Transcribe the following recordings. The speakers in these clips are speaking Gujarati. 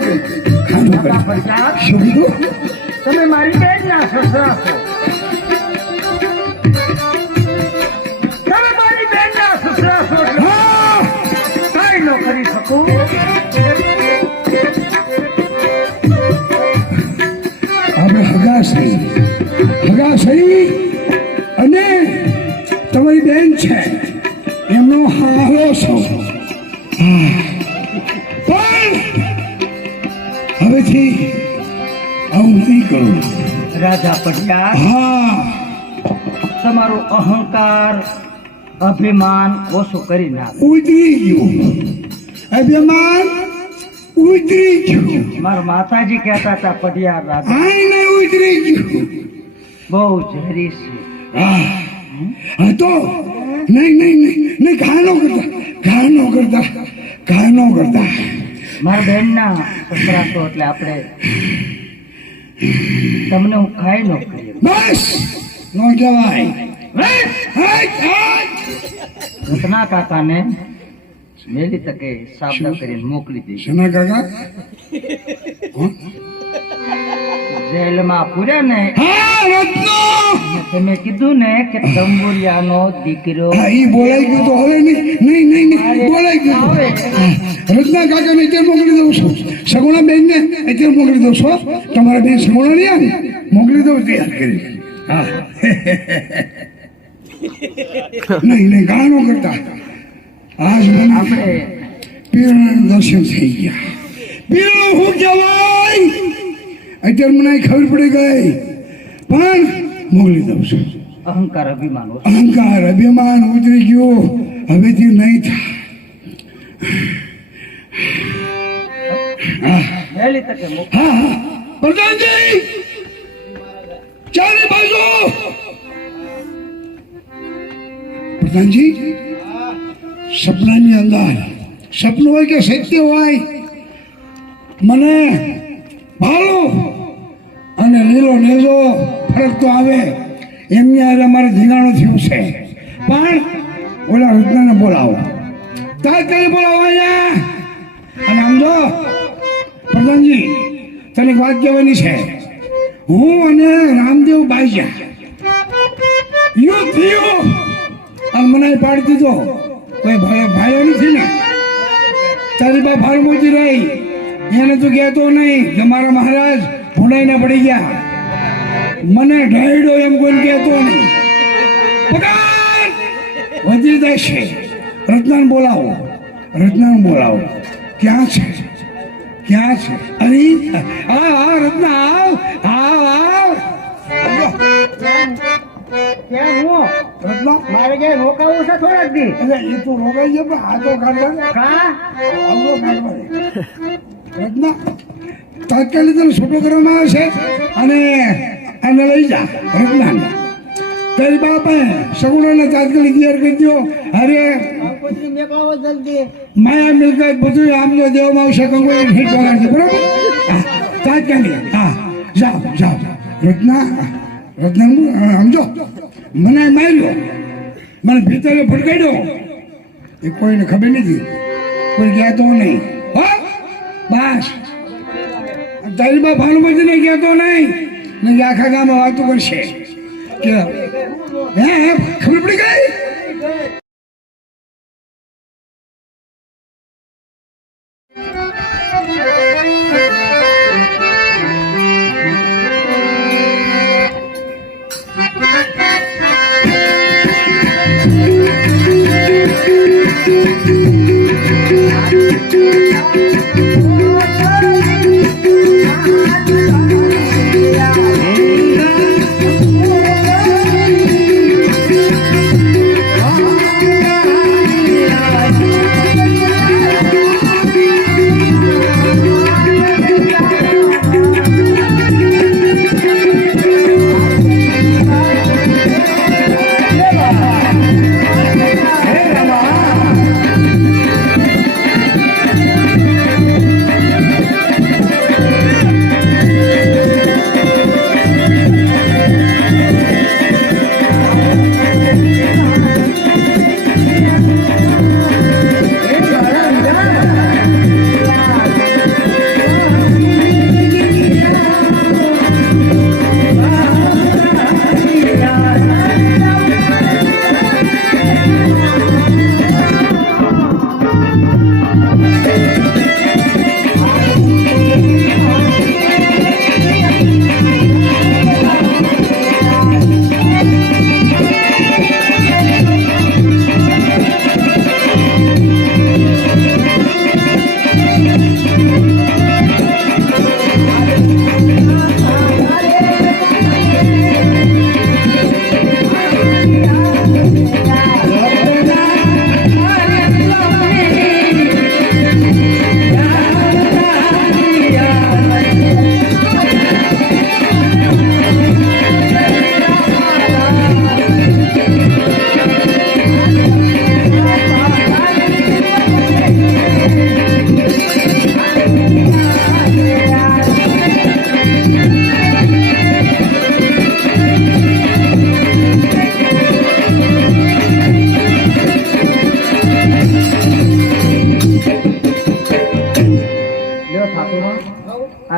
પડી ગઈ. ખાધું કરી. શું કીધું? તમે મારી બેન ના સસરા છો. તમે મારી બેન ના સસરા છો એટલે હા કઈ ન કરી શકું. આપણે હગા સહી અને તમારી બેન છે એમનો હારો છો. પણ હવેથી આવું નહીં કરું. રાજા પટિયા, હા તમારો અહંકાર અભિમાન ઓછું કરી નાખ. ઉતરી ગયું અભિમાન, ઉતરી ગયું. મારા માતાજી કહેતા હતા પટિયા રાજા આઈને ઉતરી ગયું. બહુ ઝેરી છે. હા તો નહીં ઘા ન કરતા. મારા બેન ના સસરા છો એટલે આપણે તમને હું ખાઈ ન કરી. બસ નો કહેવાય. રત્ના કાકાને વહેલી તકે સાબદા કરીને મોકલી દઈશ. શના કાકા? જેલમાં પૂર્યા ને હા રત્નો. તમે કીધું ને કે તંબુરિયાનો દીકરો. હા ઈ બોલાઈ ગયું તો હવે નહીં બોલાઈ ગયું. રત્ના કાકા ને અત્યારે મોકલી દઉં છું. સગુણા બેન ને અત્યારે મોકલી દઉં છું. તમારા બેન સગુણા નહીં આવે મોકલી દઉં તૈયાર કરી. હા નહીં ઘા ન કરતા. આજ મને આપણે પીરણાના દર્શન થઈ ગયા. પીરણું શું કહેવાય અત્યારે મને ખબર પડી ગઈ. પણ મોકલી દઉં છું. અહંકાર અભિમાન ઓછું. અહંકાર અભિમાન ઉતરી ગયું. હવેથી નહીં થાય. વહેલી તકે મોકલી. હા પ્રધાનજી ચારે બાજુ. પ્રધાનજી સપનાની અંદર સપનું હોય કે સત્ય હોય મને ભાલો અને લીલો નેજો ફરક તો આવે. એમની આજે અમારે ધીંગાણું થયું છે. પણ ઓલા રત્નાને બોલાવો, તાત્કાલિક બોલાવો અહીંયા. અને આમ જો પ્રધાનજી તને એક વાત કહેવાની છે. હું અને રામદેવ બાઈજા યુદ્ધ થયું અને મને પાડી દીધો. કોઈ ભાઈ નથી ને તારી બા ભાર મોજી રહી એને તું કહેતો નહીં કે મારા મહારાજ ભૂંડાઈને પડી ગયા. મને ઢાઈડો એમ કોઈ કહેતો નહીં. પગાર વધી જશે. રત્નાને બોલાવો. ક્યાં છે? અરે આ રત્ના આવ. ક્યાં હું રત્ના મારે ક્યાંય રોકાવું છે થોડાક દી. એટલે એ તો રોકાઈ જાય પણ હાથો કાઢવા કા આવડો કાઢવા. રત્ના તાત્કાલિક તને છૂટો કરવામાં આવે છે અને આને લઈ જા. રત્ના તારી બાપા સગુણોને તાત્કાલિક તૈયાર કરી દો. અરે માયા મિલકત બધું આમ જો દેવામાં આવશે. કંગોઈ ઠીક વગાડશે બરોબર. તાત્કાલિક હા જાઓ. રત્ના સમજો મને માર્યો, મને ભીતરે ફટકાડ્યો. એ કોઈને ખબર નથી, કોઈ કહેતો નહીં. બસ તારી બા ભાનુમતીને કહેતો નહીં ને આખા ગામમાં વાતો કરશે કે હે ખબર પડી ગઈ.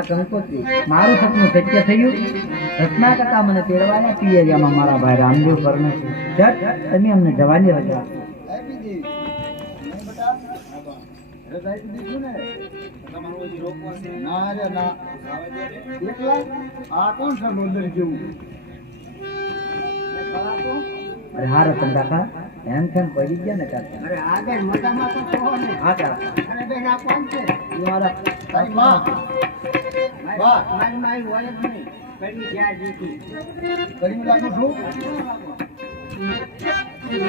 કંકોત્રી મારું સપનું સત્ય થયું. રત્ના કાકા મને તેડવાના પિયરિયામાં મારા ભાઈ રામદેવ પરમે છે. જટ તમે અમને જવાની રજા આપો. અરે હા રતન કાકા એમ તેમ પડી ગયા ને કાકા. હા કાકા You are a-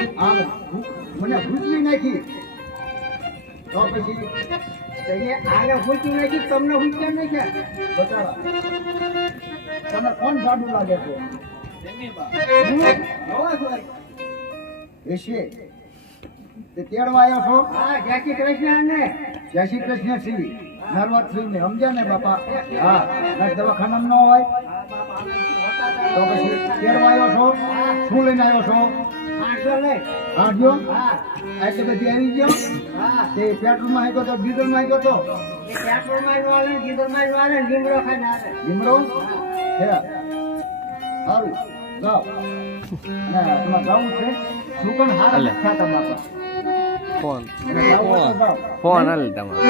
મને ભૂસવી નાખી તો પછી તમને ભૂસ્યા નહીં છે બતાવો તમે કોણ સાડું લાગે છે તે તેડવા આવ્યો છો જય શ્રી કૃષ્ણ ને જય શ્રી કૃષ્ણ શ્રી નર્વત શ્રી ને સમજ્યા ને બાપા હા દવાખાના ન હોય તો પછી તેડવા આવ્યો છો શું લઈને આવ્યો છો આજો એટલે બધી આવી ગયો તે પેટ્રોલ માં આવ્યો તો ડીઝલ માં આવ્યો તો લીમડો છે સારું જાઓ ના તમારે જવું છે શું પણ હાલ છે તમારા ફોન જાઓ ફોન હાલ તમારો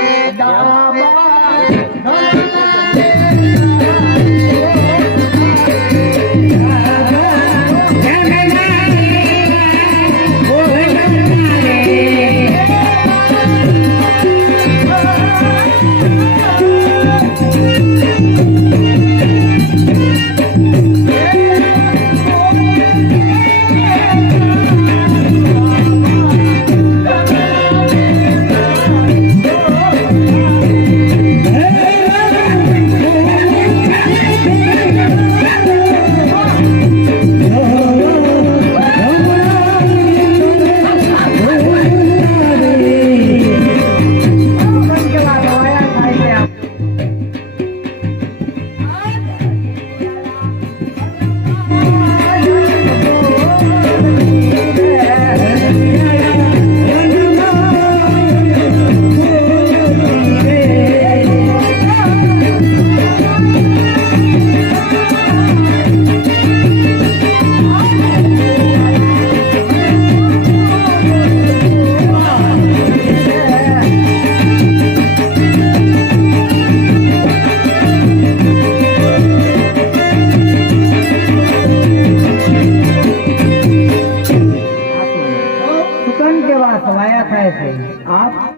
સુકન કેવા સવાયા થાય છે આપ